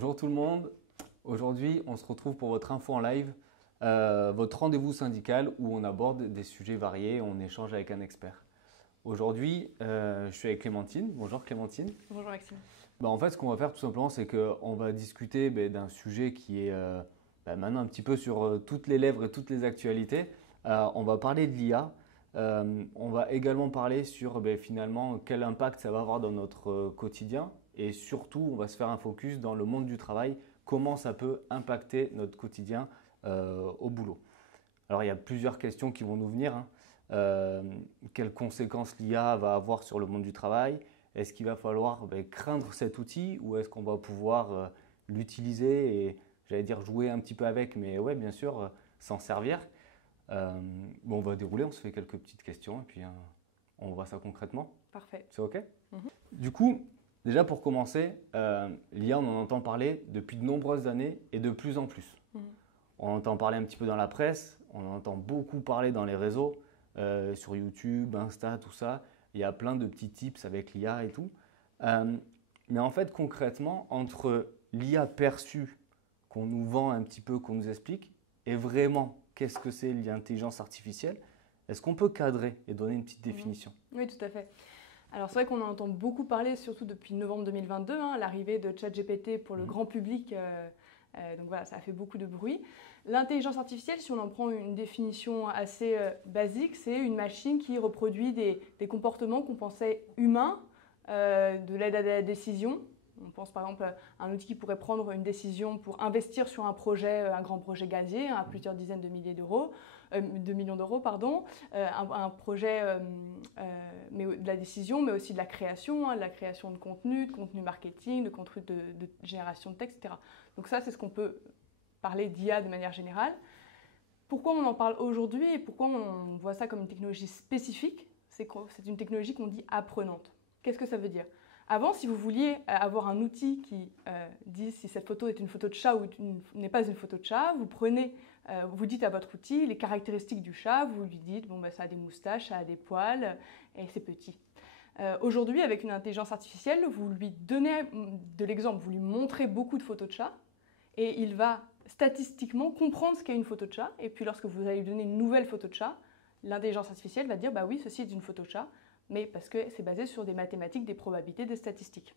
Bonjour tout le monde. Aujourd'hui, on se retrouve pour votre info en live, votre rendez-vous syndical où on aborde des sujets variés, on échange avec un expert. Aujourd'hui, je suis avec Clémentine. Bonjour Clémentine. Bonjour Maxime. En fait, ce qu'on va faire tout simplement, c'est qu'on va discuter d'un sujet qui est maintenant un petit peu sur toutes les lèvres et toutes les actualités. On va parler de l'IA. On va également parler sur finalement quel impact ça va avoir dans notre quotidien. Et surtout, on va se faire un focus dans le monde du travail, comment ça peut impacter notre quotidien au boulot. Alors, il y a plusieurs questions qui vont nous venir. Quelles conséquences l'IA va avoir sur le monde du travail? Est-ce qu'il va falloir craindre cet outil ou est-ce qu'on va pouvoir l'utiliser et, j'allais dire, jouer un petit peu avec, mais ouais, bien sûr, s'en servir. On va dérouler, on se fait quelques petites questions et puis on voit ça concrètement. Parfait. C'est OK? Du coup, déjà pour commencer, l'IA, on en entend parler depuis de nombreuses années et de plus en plus. On entend parler un petit peu dans la presse, on en entend beaucoup parler dans les réseaux, sur YouTube, Insta, tout ça. Il y a plein de petits tips avec l'IA et tout. Mais en fait, concrètement, entre l'IA perçue qu'on nous vend un petit peu, qu'on nous explique, et vraiment, qu'est-ce que c'est l'intelligence artificielle? Est-ce qu'on peut cadrer et donner une petite définition? Oui, tout à fait. Alors c'est vrai qu'on en entend beaucoup parler, surtout depuis novembre 2022, l'arrivée de ChatGPT pour le grand public. Donc voilà, ça a fait beaucoup de bruit. L'intelligence artificielle, si on en prend une définition assez basique, c'est une machine qui reproduit des comportements qu'on pensait humains, de l'aide à la décision. On pense par exemple à un outil qui pourrait prendre une décision pour investir sur un projet, un grand projet gazier, à plusieurs dizaines de millions d'euros, un projet mais de la décision, mais aussi de la création de contenu marketing, de contenu de génération de texte, etc. Donc ça, c'est ce qu'on peut parler d'IA de manière générale. Pourquoi on en parle aujourd'hui et pourquoi on voit ça comme une technologie spécifique? C'est une technologie qu'on dit apprenante. Qu'est-ce que ça veut dire? Avant, si vous vouliez avoir un outil qui dit si cette photo est une photo de chat ou n'est pas une photo de chat, vous dites à votre outil les caractéristiques du chat, vous lui dites ça a des moustaches, ça a des poils et c'est petit. Aujourd'hui, avec une intelligence artificielle, vous lui donnez de l'exemple, vous lui montrez beaucoup de photos de chat et il va statistiquement comprendre ce qu'est une photo de chat. Et puis lorsque vous allez lui donner une nouvelle photo de chat, l'intelligence artificielle va dire oui, ceci est une photo de chat, mais parce que c'est basé sur des mathématiques, des probabilités, des statistiques.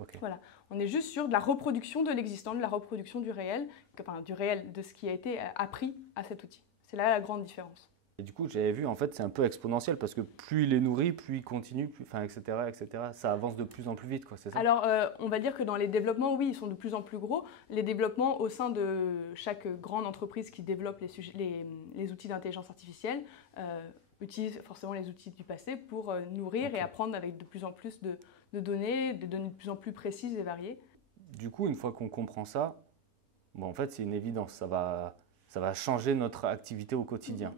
Okay. Voilà. On est juste sur de la reproduction de l'existant, de la reproduction du réel, de ce qui a été appris à cet outil. C'est là la grande différence. Et du coup, j'avais vu, en fait, c'est un peu exponentiel parce que plus il est nourri, plus il continue, etc., etc. Ça avance de plus en plus vite, quoi, c'est ça? Alors, on va dire que dans les développements, oui, ils sont de plus en plus gros. Les développements au sein de chaque grande entreprise qui développe les outils d'intelligence artificielle utilisent forcément les outils du passé pour nourrir et apprendre avec de plus en plus de données, des données de plus en plus précises et variées. Du coup, une fois qu'on comprend ça, en fait, c'est une évidence, ça va changer notre activité au quotidien.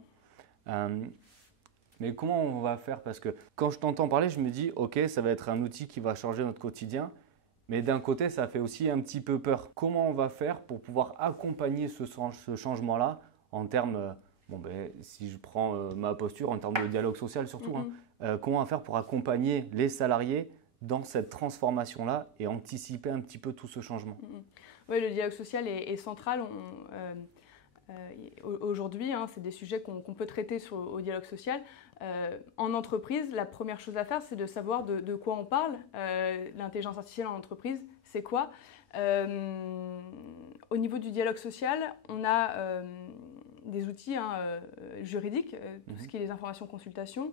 Mais comment on va faire? Parce que quand je t'entends parler, je me dis, ok, ça va être un outil qui va changer notre quotidien, mais d'un côté, ça fait aussi un petit peu peur. Comment on va faire pour pouvoir accompagner ce changement-là en termes, si je prends ma posture, en termes de dialogue social surtout, comment on va faire pour accompagner les salariés dans cette transformation-là et anticiper un petit peu tout ce changement? Oui, le dialogue social est central. Aujourd'hui, c'est des sujets qu'on peut traiter au dialogue social. En entreprise, la première chose à faire, c'est de savoir de quoi on parle. L'intelligence artificielle en entreprise, c'est quoi? Au niveau du dialogue social, on a des outils juridiques, tout ce qui est les informations consultations,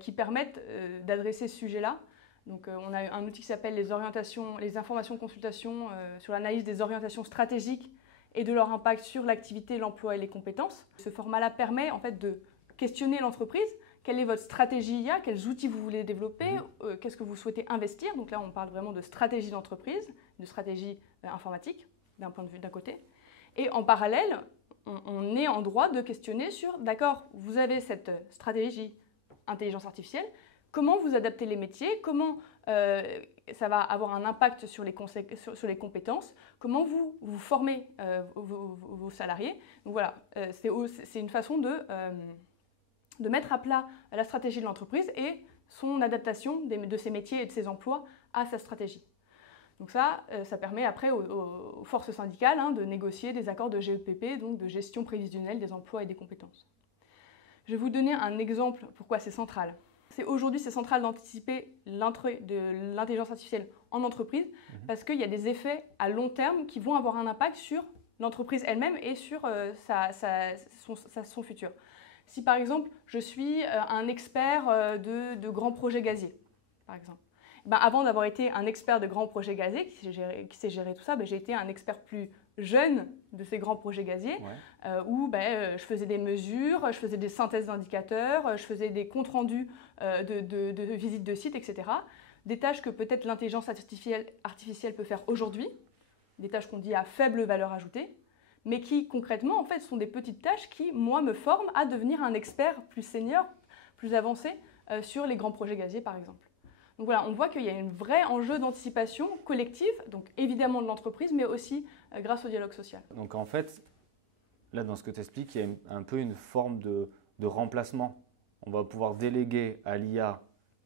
qui permettent d'adresser ce sujet-là. Donc, on a un outil qui s'appelle les informations consultations sur l'analyse des orientations stratégiques et de leur impact sur l'activité, l'emploi et les compétences. Ce format-là permet en fait de questionner l'entreprise. Quelle est votre stratégie IA? Quels outils vous voulez développer? Qu'est-ce que vous souhaitez investir? Donc là, on parle vraiment de stratégie d'entreprise, de stratégie informatique, d'un point de vue d'un côté. Et en parallèle, on est en droit de questionner sur, d'accord, vous avez cette stratégie intelligence artificielle, comment vous adaptez les métiers, comment ça va avoir un impact sur les compétences, comment vous formez vos salariés. Donc voilà, c'est une façon de mettre à plat la stratégie de l'entreprise et son adaptation de ses métiers et de ses emplois à sa stratégie. Donc ça permet après aux forces syndicales de négocier des accords de GEPP, donc de gestion prévisionnelle des emplois et des compétences. Je vais vous donner un exemple pourquoi c'est central. Aujourd'hui, c'est central d'anticiper l'entrée de l'intelligence artificielle en entreprise parce qu'il y a des effets à long terme qui vont avoir un impact sur l'entreprise elle-même et sur son futur. Si par exemple, je suis un expert de grands projets gaziers, par exemple, avant d'avoir été un expert de grands projets gaziers, qui sait gérer tout ça, j'ai été un expert plus jeune de ces grands projets gaziers, où je faisais des mesures, je faisais des synthèses d'indicateurs, je faisais des comptes rendus de visites de sites, etc. Des tâches que peut-être l'intelligence artificielle peut faire aujourd'hui, des tâches qu'on dit à faible valeur ajoutée, mais qui concrètement en fait sont des petites tâches qui, moi, me forment à devenir un expert plus senior, plus avancé sur les grands projets gaziers, par exemple. Donc voilà, on voit qu'il y a un vrai enjeu d'anticipation collective, donc évidemment de l'entreprise, mais aussi grâce au dialogue social. Donc en fait, là dans ce que tu expliques, il y a un peu une forme de remplacement. On va pouvoir déléguer à l'IA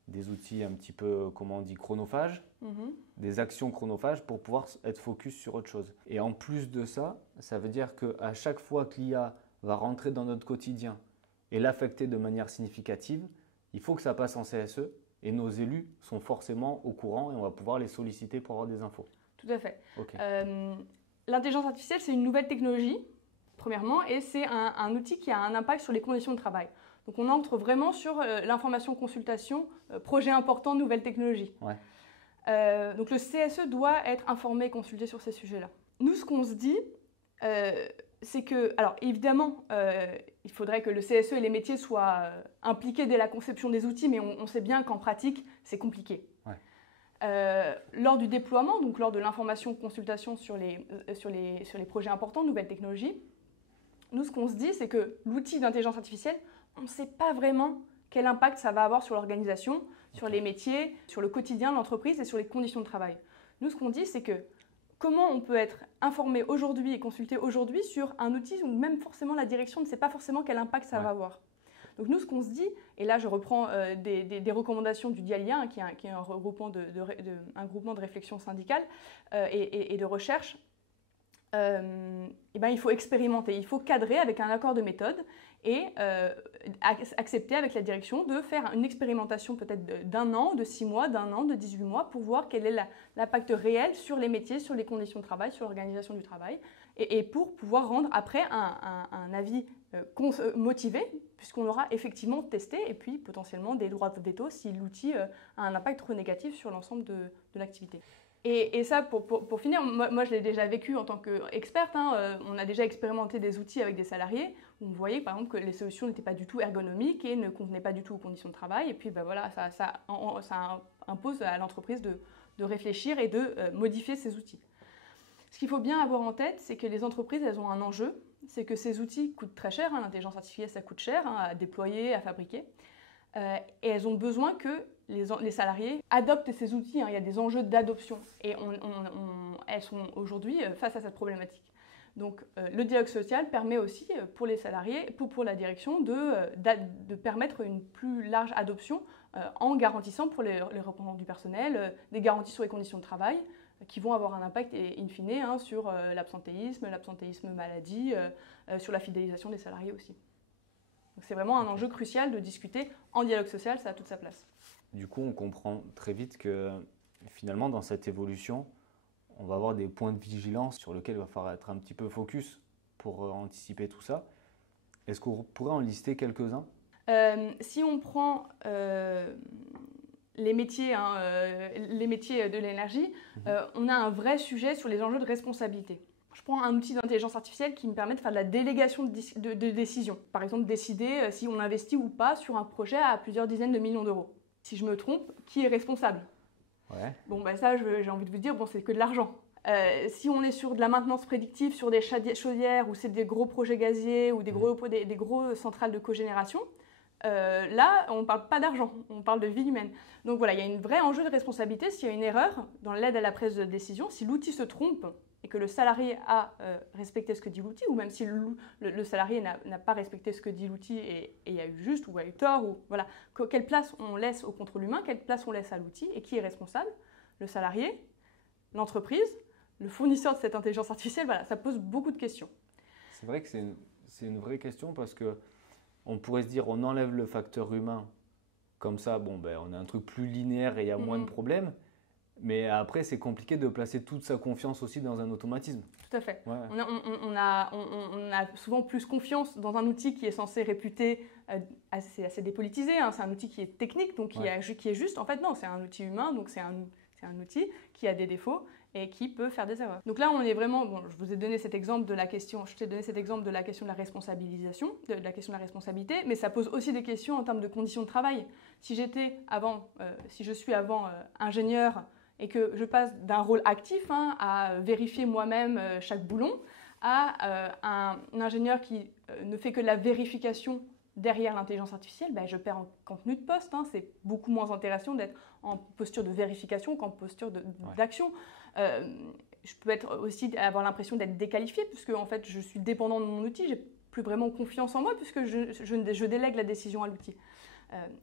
des outils un petit peu, comment on dit, chronophages, des actions chronophages pour pouvoir être focus sur autre chose. Et en plus de ça, ça veut dire qu'à chaque fois que l'IA va rentrer dans notre quotidien et l'affecter de manière significative, il faut que ça passe en CSE. Et nos élus sont forcément au courant et on va pouvoir les solliciter pour avoir des infos. Tout à fait. Okay. L'intelligence artificielle, c'est une nouvelle technologie, premièrement, et c'est un outil qui a un impact sur les conditions de travail. Donc on entre vraiment sur l'information consultation, projet important, nouvelle technologie. Ouais. Donc le CSE doit être informé et consulté sur ces sujets-là. Nous, ce qu'on se dit, c'est que, alors évidemment, il faudrait que le CSE et les métiers soient impliqués dès la conception des outils, mais on sait bien qu'en pratique, c'est compliqué. Ouais. Lors du déploiement, donc lors de l'information consultation sur les projets importants, nouvelles technologies, nous, ce qu'on se dit, c'est que l'outil d'intelligence artificielle, on ne sait pas vraiment quel impact ça va avoir sur l'organisation, sur les métiers, sur le quotidien de l'entreprise et sur les conditions de travail. Nous, ce qu'on dit, c'est que comment on peut être informé aujourd'hui et consulté aujourd'hui sur un outil où même forcément la direction ne sait pas forcément quel impact ça va avoir. Donc nous, ce qu'on se dit, et là je reprends des recommandations du DIALIA, qui est un groupement de réflexion syndicale et de recherche, il faut expérimenter, il faut cadrer avec un accord de méthode et accepter avec la direction de faire une expérimentation peut-être d'1 an, de 6 mois, d'1 an, de 18 mois pour voir quel est l'impact réel sur les métiers, sur les conditions de travail, sur l'organisation du travail et pour pouvoir rendre après un avis motivé puisqu'on aura effectivement testé et puis potentiellement des droits de veto si l'outil a un impact trop négatif sur l'ensemble de l'activité. Et ça, pour finir, moi je l'ai déjà vécu en tant qu'experte. On a déjà expérimenté des outils avec des salariés où on voyait par exemple que les solutions n'étaient pas du tout ergonomiques et ne convenaient pas du tout aux conditions de travail. Et puis voilà, ça impose à l'entreprise de réfléchir et de modifier ces outils. Ce qu'il faut bien avoir en tête, c'est que les entreprises, elles ont un enjeu. C'est que ces outils coûtent très cher. L'intelligence artificielle, ça coûte cher à déployer, à fabriquer. Et elles ont besoin que les salariés adoptent ces outils. Il y a des enjeux d'adoption et elles sont aujourd'hui face à cette problématique. Donc le dialogue social permet aussi pour les salariés, pour la direction, de permettre une plus large adoption en garantissant pour les représentants du personnel des garanties sur les conditions de travail qui vont avoir un impact in fine sur l'absentéisme maladie, sur la fidélisation des salariés aussi. Donc c'est vraiment un enjeu crucial de discuter en dialogue social, ça a toute sa place. Du coup, on comprend très vite que finalement, dans cette évolution, on va avoir des points de vigilance sur lesquels il va falloir être un petit peu focus pour anticiper tout ça. Est-ce qu'on pourrait en lister quelques-uns ? Si on prend les métiers de l'énergie, on a un vrai sujet sur les enjeux de responsabilité. Je prends un outil d'intelligence artificielle qui me permet de faire de la délégation de décision. Par exemple, décider si on investit ou pas sur un projet à plusieurs dizaines de millions d'euros. Si je me trompe, qui est responsable ? Ouais. Bon, ça, j'ai envie de vous dire, c'est que de l'argent. Si on est sur de la maintenance prédictive, sur des chaudières, ou c'est des gros projets gaziers, ou des gros centrales de cogénération, là, on ne parle pas d'argent, on parle de vie humaine. Donc voilà, il y a un vrai enjeu de responsabilité. S'il y a une erreur dans l'aide à la prise de décision, si l'outil se trompe et que le salarié a respecté ce que dit l'outil, ou même si le salarié n'a pas respecté ce que dit l'outil et il y a eu juste ou a eu tort, ou voilà, quelle place on laisse au contrôle humain, quelle place on laisse à l'outil et qui est responsable ? Le salarié, l'entreprise, le fournisseur de cette intelligence artificielle, voilà, ça pose beaucoup de questions. C'est vrai que c'est une vraie question parce que on pourrait se dire on enlève le facteur humain, comme ça, bon, ben, on a un truc plus linéaire et il y a moins de problèmes. Mais après, c'est compliqué de placer toute sa confiance aussi dans un automatisme. Tout à fait. Ouais. On a souvent plus confiance dans un outil qui est censé réputer assez dépolitisé. Hein. C'est un outil qui est technique, donc qui est juste. En fait, non, c'est un outil humain, donc c'est un outil qui a des défauts et qui peut faire des erreurs. Donc là, on est vraiment, bon, je vous ai donné cet exemple de la question, je t'ai donné cet exemple de la question de la responsabilisation, de la question de la responsabilité, mais ça pose aussi des questions en termes de conditions de travail. Si je suis avant ingénieur et que je passe d'un rôle actif à vérifier moi-même chaque boulon, à un ingénieur qui ne fait que de la vérification derrière l'intelligence artificielle, ben, je perds en contenu de poste. C'est beaucoup moins intéressant d'être en posture de vérification qu'en posture d'action. Je peux avoir l'impression d'être déqualifiée puisque en fait, je suis dépendant de mon outil, j'ai plus vraiment confiance en moi puisque je délègue la décision à l'outil.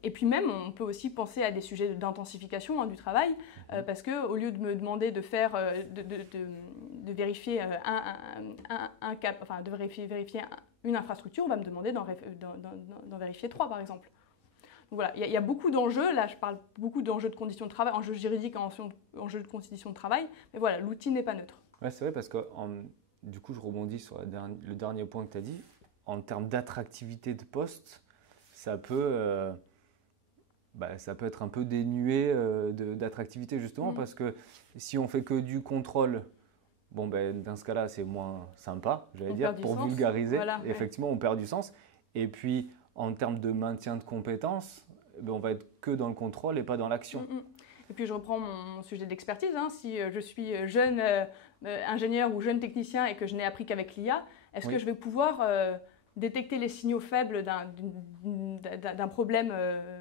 Et puis même, on peut aussi penser à des sujets d'intensification du travail, parce qu'au lieu de me demander de faire, de vérifier de vérifier une infrastructure, on va me demander d'en vérifier 3 par exemple. Donc voilà, il y a beaucoup d'enjeux. Là, je parle beaucoup d'enjeux de conditions de travail, enjeux juridiques, enjeux de conditions de travail. Mais voilà, l'outil n'est pas neutre. Ouais, c'est vrai parce que du coup, je rebondis sur le dernier point que tu as dit. En termes d'attractivité de poste, ça peut être un peu dénué d'attractivité justement parce que si on fait que du contrôle, bon, ben, dans ce cas-là, c'est moins sympa, j'allais dire, pour vulgariser. Voilà, effectivement, on perd du sens. Et puis, en termes de maintien de compétences, ben, on va être que dans le contrôle et pas dans l'action. Et puis, je reprends mon sujet d'expertise. Si je suis jeune ingénieur ou jeune technicien et que je n'ai appris qu'avec l'IA, est-ce que je vais pouvoir détecter les signaux faibles d'un problème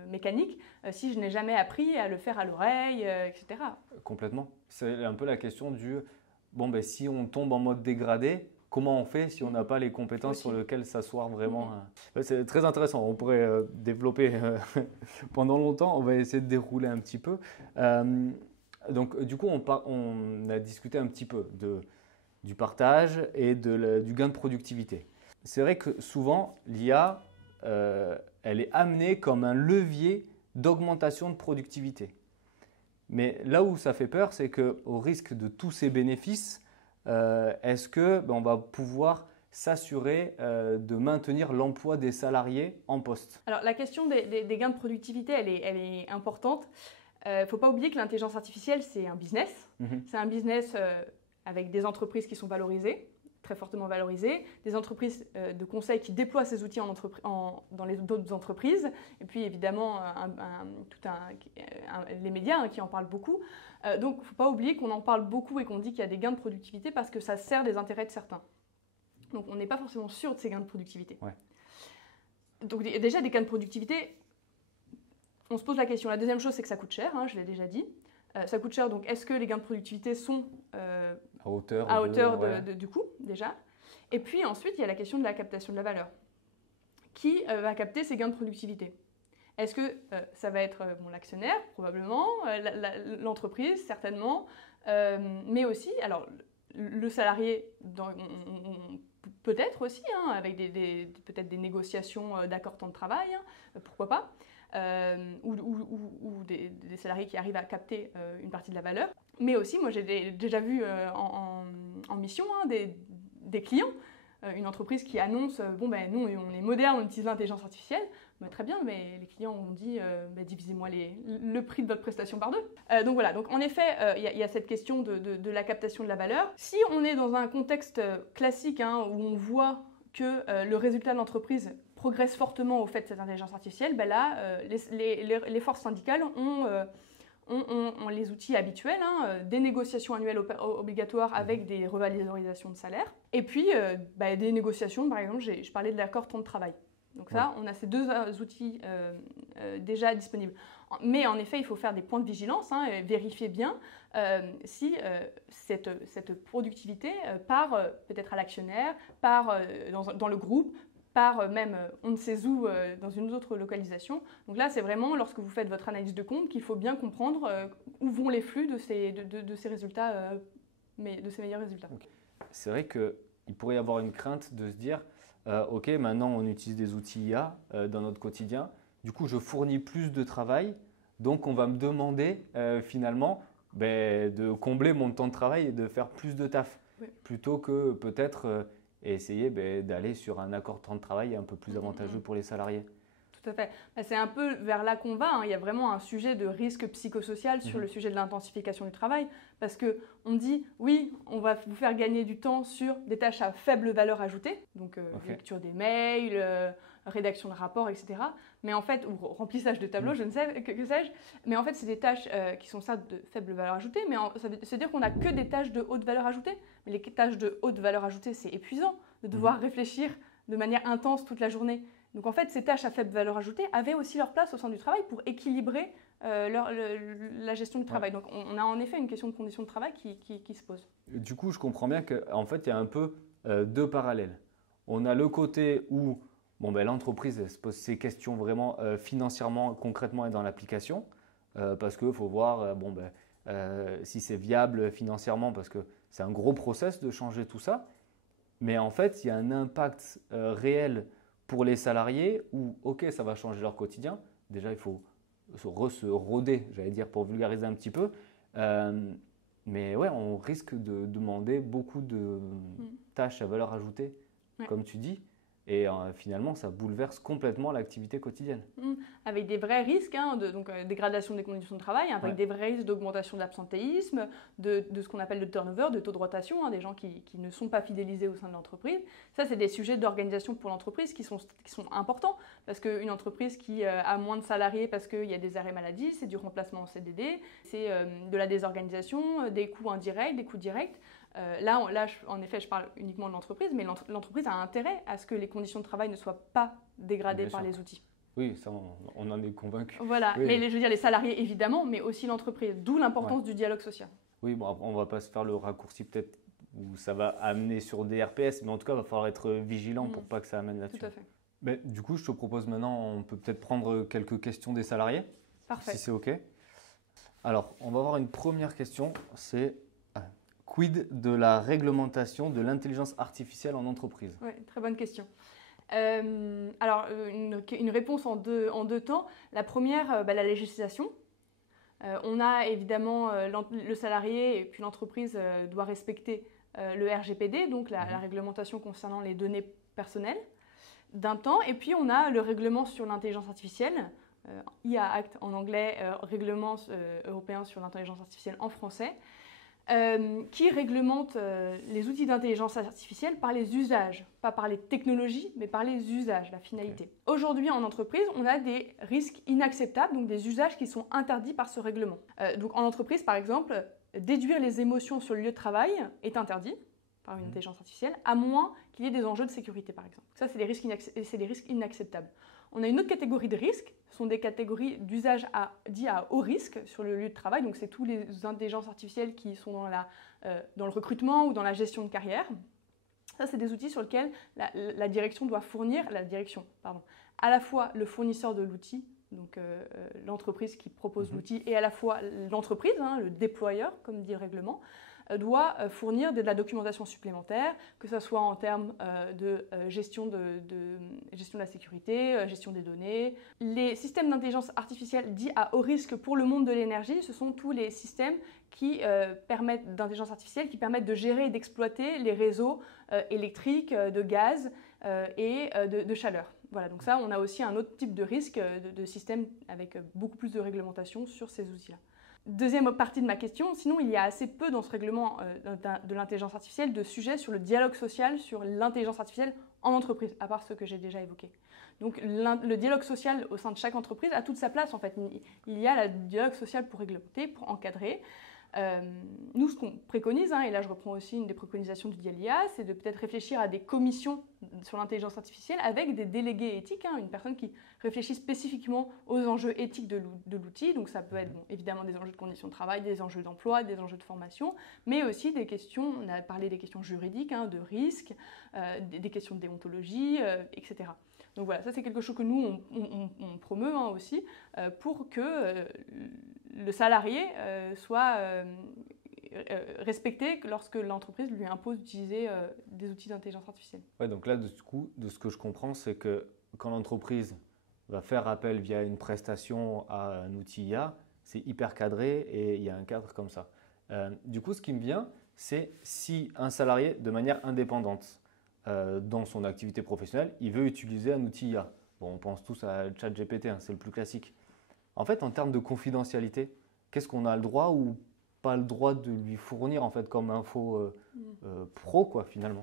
mécanique si je n'ai jamais appris à le faire à l'oreille, etc. Complètement. C'est un peu la question du si on tombe en mode dégradé, comment on fait si on n'a pas les compétences sur lesquelles s'asseoir vraiment C'est très intéressant, on pourrait développer pendant longtemps, on va essayer de dérouler un petit peu. Donc du coup, on a discuté un petit peu du partage et du gain de productivité. C'est vrai que souvent, l'IA, elle est amenée comme un levier d'augmentation de productivité. Mais là où ça fait peur, c'est qu'au risque de tous ces bénéfices, est-ce qu'on va pouvoir s'assurer de maintenir l'emploi des salariés en poste? Alors la question des gains de productivité, elle est importante. Il ne faut pas oublier que l'intelligence artificielle, c'est un business. C'est un business avec des entreprises qui sont valorisées, très fortement valorisées, des entreprises de conseil qui déploient ces outils dans les d'autres entreprises, et puis évidemment les médias qui en parlent beaucoup. Donc il ne faut pas oublier qu'on en parle beaucoup et qu'on dit qu'il y a des gains de productivité parce que ça sert des intérêts de certains. Donc on n'est pas forcément sûr de ces gains de productivité. Ouais. Donc déjà des gains de productivité, on se pose la question. La deuxième chose, c'est que ça coûte cher, je l'ai déjà dit. Ça coûte cher, donc est-ce que les gains de productivité sont à hauteur du coût, déjà? Et puis ensuite, il y a la question de la captation de la valeur. Qui va capter ces gains de productivité? Est-ce que ça va être l'actionnaire, probablement, l'entreprise, certainement, mais aussi, alors, le salarié, peut-être aussi, avec peut-être des négociations d'accord temps de travail, pourquoi pas, ou des salariés qui arrivent à capter une partie de la valeur. Mais aussi, moi j'ai déjà vu en mission des clients, une entreprise qui annonce nous on est moderne, on utilise l'intelligence artificielle. Très bien, mais les clients ont dit divisez-moi le prix de votre prestation par 2. Donc voilà, donc en effet, il y a cette question de la captation de la valeur. Si on est dans un contexte classique où on voit que le résultat de l'entreprise progresse fortement au fait de cette intelligence artificielle, là, les forces syndicales ont les outils habituels, des négociations annuelles obligatoires avec des revalorisations de salaire, et puis des négociations, par exemple, je parlais de l'accord temps de travail. Donc ça, on a ces 2 outils déjà disponibles. Mais en effet, il faut faire des points de vigilance, et vérifier bien si cette productivité part peut-être à l'actionnaire, part dans le groupe, part même on ne sait où dans une autre localisation. Donc là, c'est vraiment lorsque vous faites votre analyse de compte qu'il faut bien comprendre où vont les flux de ces résultats, de ces meilleurs résultats. Okay. C'est vrai qu'il pourrait y avoir une crainte de se dire ok, maintenant on utilise des outils IA dans notre quotidien, du coup je fournis plus de travail, donc on va me demander finalement de combler mon temps de travail et de faire plus de taf, plutôt que peut-être essayer d'aller sur un accord de temps de travail un peu plus avantageux pour les salariés. Tout à fait. C'est un peu vers là qu'on va. Il y a vraiment un sujet de risque psychosocial sur le sujet de l'intensification du travail, parce qu'on dit, oui, on va vous faire gagner du temps sur des tâches à faible valeur ajoutée, donc lecture des mails, rédaction de rapports, etc. Mais en fait, ou remplissage de tableaux, je ne sais, que sais-je. Mais en fait, c'est des tâches qui sont certes de faible valeur ajoutée, mais ça veut dire qu'on n'a que des tâches de haute valeur ajoutée. Mais les tâches de haute valeur ajoutée, c'est épuisant de devoir réfléchir de manière intense toute la journée. Donc en fait, ces tâches à faible valeur ajoutée avaient aussi leur place au sein du travail pour équilibrer la gestion du travail. Donc on a en effet une question de conditions de travail qui se pose. Du coup, je comprends bien qu'en fait, il y a un peu deux parallèles. On a le côté où l'entreprise se pose ces questions vraiment financièrement, concrètement et dans l'application, parce qu'il faut voir si c'est viable financièrement, parce que c'est un gros process de changer tout ça. Mais en fait, il y a un impact réel pour les salariés où, ok, ça va changer leur quotidien. Déjà, il faut se roder, j'allais dire, pour vulgariser un petit peu. Mais ouais, on risque de demander beaucoup de tâches à valeur ajoutée, comme tu dis. Et finalement, ça bouleverse complètement l'activité quotidienne. Avec des vrais risques, donc dégradation des conditions de travail, avec des vrais risques d'augmentation de l'absentéisme, de ce qu'on appelle le turnover, de taux de rotation, des gens qui ne sont pas fidélisés au sein de l'entreprise. Ça, c'est des sujets d'organisation pour l'entreprise qui sont importants, parce qu'une entreprise qui a moins de salariés parce qu'il y a des arrêts maladie, c'est du remplacement en CDD, c'est de la désorganisation, des coûts indirects, des coûts directs. Là, en effet, je parle uniquement de l'entreprise, mais l'entreprise a intérêt à ce que les conditions de travail ne soient pas dégradées par les outils. Oui, ça, on en est convaincu. Voilà, oui. Mais je veux dire les salariés évidemment, mais aussi l'entreprise, d'où l'importance du dialogue social. Oui, on ne va pas se faire le raccourci peut-être où ça va amener sur des RPS, mais en tout cas, il va falloir être vigilant pour pas que ça amène là-dessus. Tout à fait. Mais, du coup, je te propose maintenant, on peut peut-être prendre quelques questions des salariés. Parfait. Si c'est OK. Alors, on va avoir une première question, c'est quid de la réglementation de l'intelligence artificielle en entreprise? Oui, très bonne question. Alors, une réponse en deux temps. La première, la législation. On a évidemment le salarié et puis l'entreprise doit respecter le RGPD, donc la réglementation concernant les données personnelles, d'un temps. Et puis on a le règlement sur l'intelligence artificielle, IA Act en anglais, règlement européen sur l'intelligence artificielle en français, qui réglemente les outils d'intelligence artificielle par les usages, pas par les technologies, mais par les usages, la finalité. Okay. Aujourd'hui, en entreprise, on a des risques inacceptables, donc des usages qui sont interdits par ce règlement. Donc en entreprise, par exemple, déduire les émotions sur le lieu de travail est interdit par une intelligence artificielle, à moins qu'il y ait des enjeux de sécurité, par exemple. Ça, c'est des risques inacceptables. On a une autre catégorie de risques, ce sont des catégories d'usage dits à haut risque sur le lieu de travail, donc c'est tous les intelligences artificielles qui sont dans le recrutement ou dans la gestion de carrière. Ça, c'est des outils sur lesquels la direction doit fournir, à la fois le fournisseur de l'outil, donc l'entreprise qui propose l'outil, et à la fois l'entreprise, le déployeur, comme dit le règlement, doit fournir de la documentation supplémentaire, que ce soit en termes de gestion de la sécurité, gestion des données. Les systèmes d'intelligence artificielle dits à haut risque pour le monde de l'énergie, ce sont tous les systèmes d'intelligence artificielle qui permettent de gérer et d'exploiter les réseaux électriques, de gaz et de chaleur. Voilà, donc ça, on a aussi un autre type de risque de système avec beaucoup plus de réglementation sur ces outils-là. Deuxième partie de ma question, sinon il y a assez peu dans ce règlement de l'intelligence artificielle de sujets sur le dialogue social, sur l'intelligence artificielle en entreprise, à part ceux que j'ai déjà évoqués. Donc le dialogue social au sein de chaque entreprise a toute sa place en fait. Il y a le dialogue social pour réglementer, pour encadrer. Nous, ce qu'on préconise, et là je reprends aussi une des préconisations du DIA, c'est de peut-être réfléchir à des commissions sur l'intelligence artificielle avec des délégués éthiques, une personne qui réfléchit spécifiquement aux enjeux éthiques de l'outil. Donc ça peut être évidemment des enjeux de conditions de travail, des enjeux d'emploi, des enjeux de formation, mais aussi des questions, on a parlé des questions juridiques, de risques, des questions de déontologie, etc. Donc voilà, ça c'est quelque chose que nous on promeut aussi pour que le salarié soit respecté lorsque l'entreprise lui impose d'utiliser des outils d'intelligence artificielle. Ouais, donc là, du coup, de ce que je comprends, c'est que quand l'entreprise va faire appel via une prestation à un outil IA, c'est hyper cadré et il y a un cadre comme ça. Du coup, ce qui me vient, c'est si un salarié, de manière indépendante, dans son activité professionnelle, il veut utiliser un outil IA. Bon, on pense tous à ChatGPT, c'est le plus classique. En fait, en termes de confidentialité, qu'est-ce qu'on a le droit ou pas le droit de lui fournir en fait comme info pro quoi finalement.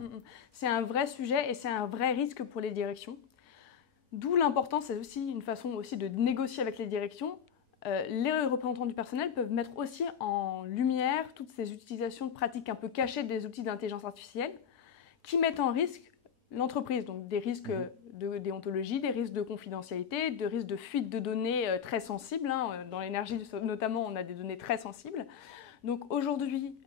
C'est un vrai sujet et c'est un vrai risque pour les directions. D'où l'importance, c'est aussi une façon aussi de négocier avec les directions. Les représentants du personnel peuvent mettre aussi en lumière toutes ces utilisations de pratiques un peu cachées des outils d'intelligence artificielle qui mettent en risque l'entreprise, donc des risques de déontologie, des risques de confidentialité, des risques de fuite de données très sensibles. Dans l'énergie notamment, on a des données très sensibles. Donc aujourd'hui,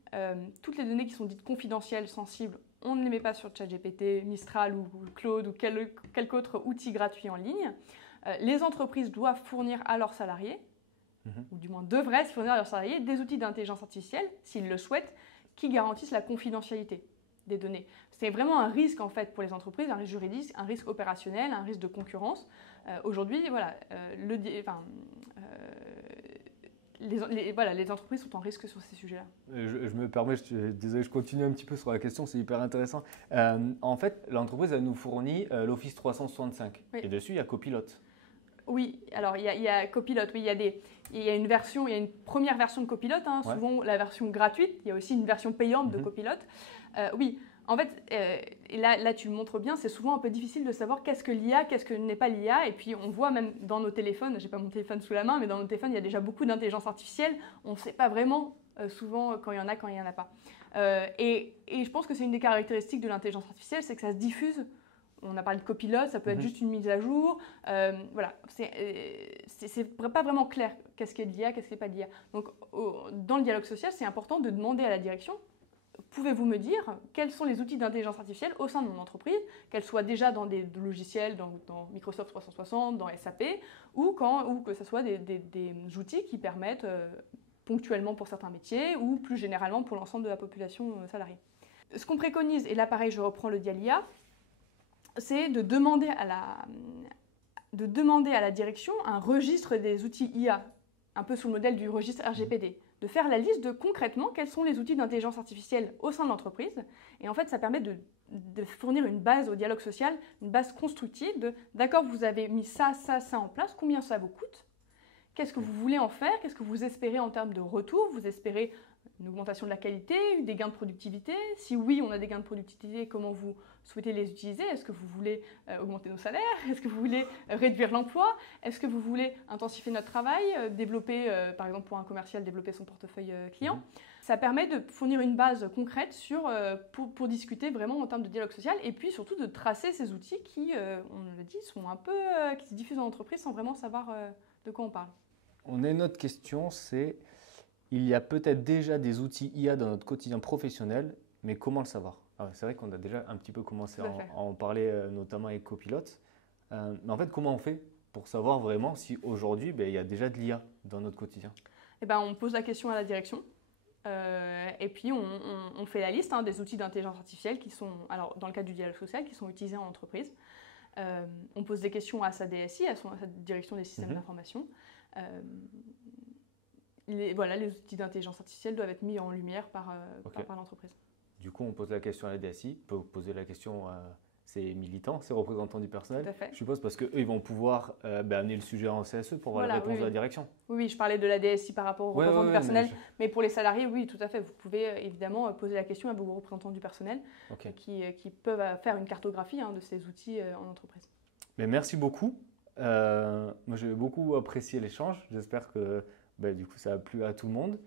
toutes les données qui sont dites confidentielles, sensibles, on ne les met pas sur ChatGPT, Mistral ou Claude ou quelque autre outil gratuit en ligne. Les entreprises doivent fournir à leurs salariés, ou du moins devraient fournir à leurs salariés, des outils d'intelligence artificielle, s'ils le souhaitent, qui garantissent la confidentialité des données. C'est vraiment un risque en fait pour les entreprises, un risque juridique, un risque opérationnel, un risque de concurrence. Aujourd'hui, voilà, les entreprises sont en risque sur ces sujets-là. Je me permets, désolé, je continue un petit peu sur la question, c'est hyper intéressant. En fait, l'entreprise, elle nous fournit l'Office 365 et dessus, il y a Copilot. Oui, alors il y a Copilot, oui, il y a une première version de Copilot, souvent la version gratuite, il y a aussi une version payante de Copilot. Oui, en fait, et là tu le montres bien, c'est souvent un peu difficile de savoir qu'est-ce que l'IA, qu'est-ce que n'est pas l'IA, et puis on voit même dans nos téléphones, j'ai pas mon téléphone sous la main, mais dans nos téléphones il y a déjà beaucoup d'intelligence artificielle, on ne sait pas vraiment souvent quand il y en a, quand il n'y en a pas. Et je pense que c'est une des caractéristiques de l'intelligence artificielle, c'est que ça se diffuse. On a parlé de copilote, ça peut être juste une mise à jour. Voilà, c'est pas vraiment clair qu'est-ce qui est de l'IA, qu'est-ce qui n'est pas de l'IA. Donc, dans le dialogue social, c'est important de demander à la direction, pouvez-vous me dire quels sont les outils d'intelligence artificielle au sein de mon entreprise, qu'elles soient déjà dans des logiciels, dans Microsoft 360, dans SAP, ou que ce soit des outils qui permettent ponctuellement pour certains métiers ou plus généralement pour l'ensemble de la population salariée. Ce qu'on préconise, et là pareil, je reprends le DIA, c'est de demander à la direction un registre des outils IA, un peu sous le modèle du registre RGPD, de faire la liste de concrètement quels sont les outils d'intelligence artificielle au sein de l'entreprise. Et en fait, ça permet de fournir une base au dialogue social, une base constructive de d'accord, vous avez mis ça en place, combien ça vous coûte, qu'est-ce que vous voulez en faire, qu'est-ce que vous espérez en termes de retour, vous espérez une augmentation de la qualité, des gains de productivité. Si oui, on a des gains de productivité, comment vous souhaitez les utiliser? Est-ce que vous voulez augmenter nos salaires? Est-ce que vous voulez réduire l'emploi? Est-ce que vous voulez intensifier notre travail, développer, par exemple pour un commercial, développer son portefeuille client? Ça permet de fournir une base concrète pour discuter vraiment en termes de dialogue social et puis surtout de tracer ces outils qui, on le dit, sont un peu, qui se diffusent dans l'entreprise sans vraiment savoir de quoi on parle. On a une autre question, c'est il y a peut-être déjà des outils IA dans notre quotidien professionnel, mais comment le savoir? C'est vrai qu'on a déjà un petit peu commencé à en parler, notamment avec Copilot. Mais en fait, comment on fait pour savoir vraiment si aujourd'hui, il y a déjà de l'IA dans notre quotidien? On pose la question à la direction. Et puis on fait la liste des outils d'intelligence artificielle qui sont, alors dans le cadre du dialogue social, qui sont utilisés en entreprise. On pose des questions à sa DSI, à sa direction des systèmes d'information. Les outils d'intelligence artificielle doivent être mis en lumière par l'entreprise. Du coup, on pose la question à la DSI, on peut poser la question à ses militants, ses représentants du personnel. Tout à fait. Je suppose parce qu'eux, ils vont pouvoir amener le sujet en CSE pour avoir la réponse de la direction. Oui, je parlais de la DSI par rapport aux représentants du personnel, mais pour les salariés, oui, tout à fait. Vous pouvez évidemment poser la question à vos représentants du personnel qui peuvent faire une cartographie de ces outils en entreprise. Mais merci beaucoup. Moi, j'ai beaucoup apprécié l'échange. J'espère que du coup, ça a plu à tout le monde.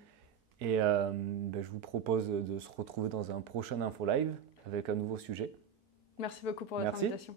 Et je vous propose de se retrouver dans un prochain Info Live avec un nouveau sujet. Merci beaucoup pour votre invitation.